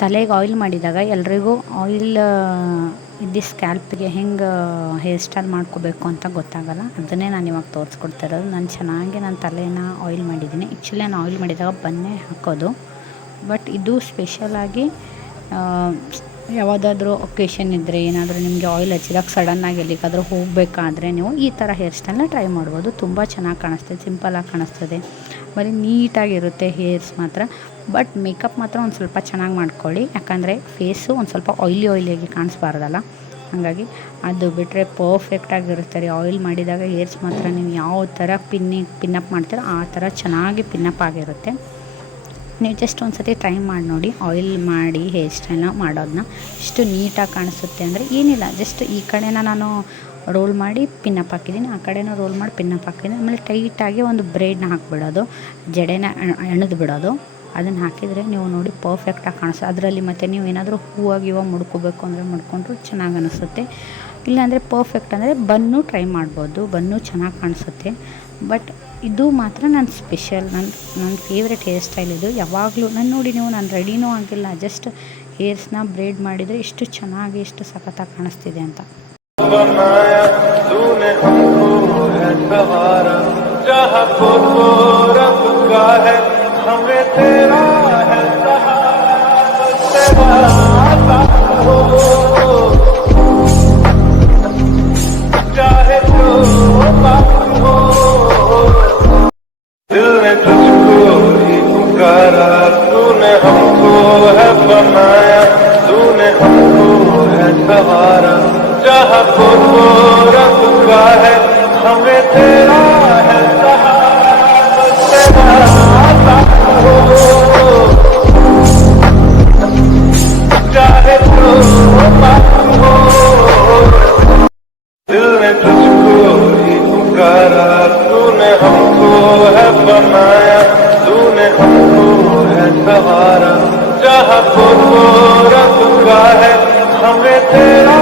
ತಲೆಗೆ ಆಯಿಲ್ ಮಾಡಿದಾಗ ಎಲ್ರಿಗೂ ಆಯಿಲ್ ಇದ್ದು ಸ್ಕ್ಯಾಲ್ಪಿಗೆ ಹೆಂಗೆ ಹೇರ್ ಸ್ಟೈಲ್ ಮಾಡ್ಕೋಬೇಕು ಅಂತ ಗೊತ್ತಾಗಲ್ಲ. ಅದನ್ನೇ ನಾನು ಇವಾಗ ತೋರಿಸ್ಕೊಡ್ತಾ ಇರೋದು. ನಾನು ಚೆನ್ನಾಗಿ ನನ್ನ ತಲೆನ ಆಯಿಲ್ ಮಾಡಿದ್ದೀನಿ. ಆ್ಯಕ್ಚುಲಿ ನಾನು ಆಯಿಲ್ ಮಾಡಿದಾಗ ಬನ್ನೇ ಹಾಕೋದು, ಬಟ್ ಇದು ಸ್ಪೆಷಲಾಗಿ ಯಾವುದಾದ್ರೂ ಒಕೇಶನ್ ಇದ್ದರೆ, ಏನಾದರೂ ನಿಮಗೆ ಆಯಿಲ್ ಹಚ್ಚಿದಾಗ ಸಡನ್ನಾಗಿ ಎಲ್ಲಿಗಾದರೂ ಹೋಗಬೇಕಾದ್ರೆ ನೀವು ಈ ಥರ ಹೇರ್ ಸ್ಟೈಲ್ನ ಟ್ರೈ ಮಾಡ್ಬೋದು. ತುಂಬ ಚೆನ್ನಾಗಿ ಕಾಣಿಸ್ತದೆ, ಸಿಂಪಲಾಗಿ ಕಾಣಿಸ್ತದೆ, ಬರೀ ನೀಟಾಗಿರುತ್ತೆ ಹೇರ್ಸ್ ಮಾತ್ರ. ಬಟ್ ಮೇಕಪ್ ಮಾತ್ರ ಒಂದು ಸ್ವಲ್ಪ ಚೆನ್ನಾಗಿ ಮಾಡ್ಕೊಳ್ಳಿ, ಯಾಕಂದರೆ ಫೇಸು ಒಂದು ಸ್ವಲ್ಪ ಆಯಿಲಿಯಾಗಿ ಕಾಣಿಸ್ಬಾರ್ದಲ್ಲ, ಹಾಗಾಗಿ ಅದು ಬಿಟ್ಟರೆ ಪರ್ಫೆಕ್ಟಾಗಿರುತ್ತೆ ರೀ. ಆಯಿಲ್ ಮಾಡಿದಾಗ ಹೇರ್ಸ್ ಮಾತ್ರ ನೀವು ಯಾವ ಥರ ಪಿನ್ನಪ್ ಮಾಡ್ತೀರೋ ಆ ಥರ ಚೆನ್ನಾಗಿ ಪಿನ್ನಪ್ ಆಗಿರುತ್ತೆ. ನೀವು ಜಸ್ಟ್ ಒಂದು ಸತಿ ಟ್ರೈ ಮಾಡಿ ನೋಡಿ, ಆಯಿಲ್ ಮಾಡಿ ಹೇರ್ ಸ್ಟೈಲ್ನ ಮಾಡೋದನ್ನ. ಇಷ್ಟು ನೀಟಾಗಿ ಕಾಣಿಸುತ್ತೆ ಅಂದರೆ ಏನಿಲ್ಲ, ಜಸ್ಟ್ ಈ ಕಡೆನ ನಾನು ರೋಲ್ ಮಾಡಿ ಪಿನ್ನಪ್ ಹಾಕಿದ್ದೀನಿ, ಆ ಕಡೆನೂ ರೋಲ್ ಮಾಡಿ ಪಿನ್ನಪ್ ಹಾಕಿದ್ದೀನಿ. ಆಮೇಲೆ ಟೈಟಾಗಿ ಒಂದು ಬ್ರೇಡ್ನ ಹಾಕಿಬಿಡೋದು, ಜಡೆನ ಎಣೆದು ಬಿಡೋದು. ಅದನ್ನು ಹಾಕಿದರೆ ನೀವು ನೋಡಿ ಪರ್ಫೆಕ್ಟಾಗಿ ಕಾಣಿಸುತ್ತೆ. ಅದರಲ್ಲಿ ಮತ್ತು ನೀವು ಏನಾದರೂ ಹೂವು ಮುಡ್ಕೋಬೇಕು ಅಂದರೆ ಮುಡ್ಕೊಂಡ್ರು ಚೆನ್ನಾಗಿ ಅನಿಸುತ್ತೆ. ಇಲ್ಲಾಂದರೆ ಪರ್ಫೆಕ್ಟ್ ಅಂದರೆ ಬನ್ನು ಟ್ರೈ ಮಾಡ್ಬೋದು, ಬನ್ನು ಚೆನ್ನಾಗಿ ಕಾಣಿಸುತ್ತೆ. ಬಟ್ ಇದು ಮಾತ್ರ ನನ್ನ ಸ್ಪೆಷಲ್, ನನ್ನ ಫೇವ್ರೆಟ್ ಹೇರ್ ಸ್ಟೈಲ್ ಇದು. ಯಾವಾಗಲೂ ನಾನು ನೋಡಿ, ನಾನು ರೆಡಿನೂ ಆಗಿಲ್ಲ, ಜಸ್ಟ್ ಹೇರ್ಸ್ನ ಬ್ರೇಡ್ ಮಾಡಿದರೆ ಎಷ್ಟು ಚೆನ್ನಾಗಿ, ಎಷ್ಟು ಸಖತ್ತಾಗಿ ಕಾಣಿಸ್ತಿದೆ ಅಂತ. तूने हमको है बनाया, तूने हमको है सहारा, जहाँ को रब का है हमें तेरा है सहारा, तेरा साथ हो चाहे तो बात हो, दिल ने तुझको ही पुकारा, तूने हमको है बनाया, तूने हमको है सहारा, जहाँ को रब का है हमें तेरा